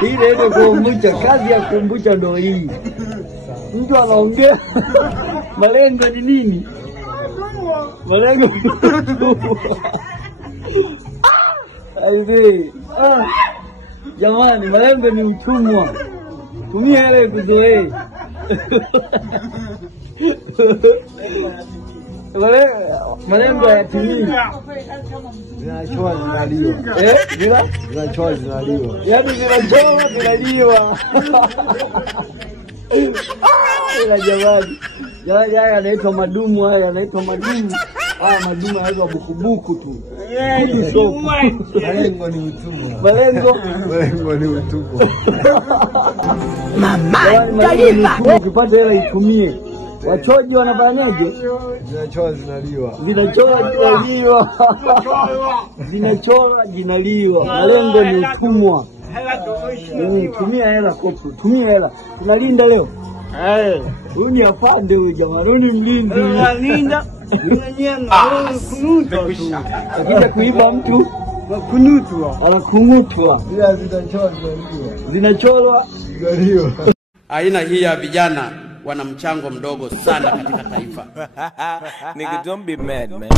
Hii ndio kumbucha, kazi ya kumbucha ndio hii. Mtu anaongea malengo ni nini? Malengo. Aibe. Jamani, malengo ni utumwa. Tumia ile kuzoea. Malengo ya tumii. Zinachora zinaliwa. Zinachora zinaliwa. Yaani zinachora zinaliwa. Ila jamani. Jamani haya yanaitwa madumu, haya yanaitwa madumu. Madumu hayo bukubuku tu. Malengo ni utumwa. Malengo ni utumwa. Mama, ukipata hela itumie. Wachoji wanafanyaje? Zinachora zinaliwa. Zinachora zinaliwa. Zinachora zinaliwa. Malengo ni utumwa. Tumia hela kopo, tumia hela. Tunalinda leo. Huyu ni afande huyu jamani, huyu ni mlinzi. Tunalinda. Kunutwa tu. Akija kuiba mtu kunutwa. Anakungutwa. Zinachora zinaliwa. Zinachorwa zinaliwa. Aina hii ya vijana wana mchango mdogo sana katika taifa. Nigga, don't be mad, man.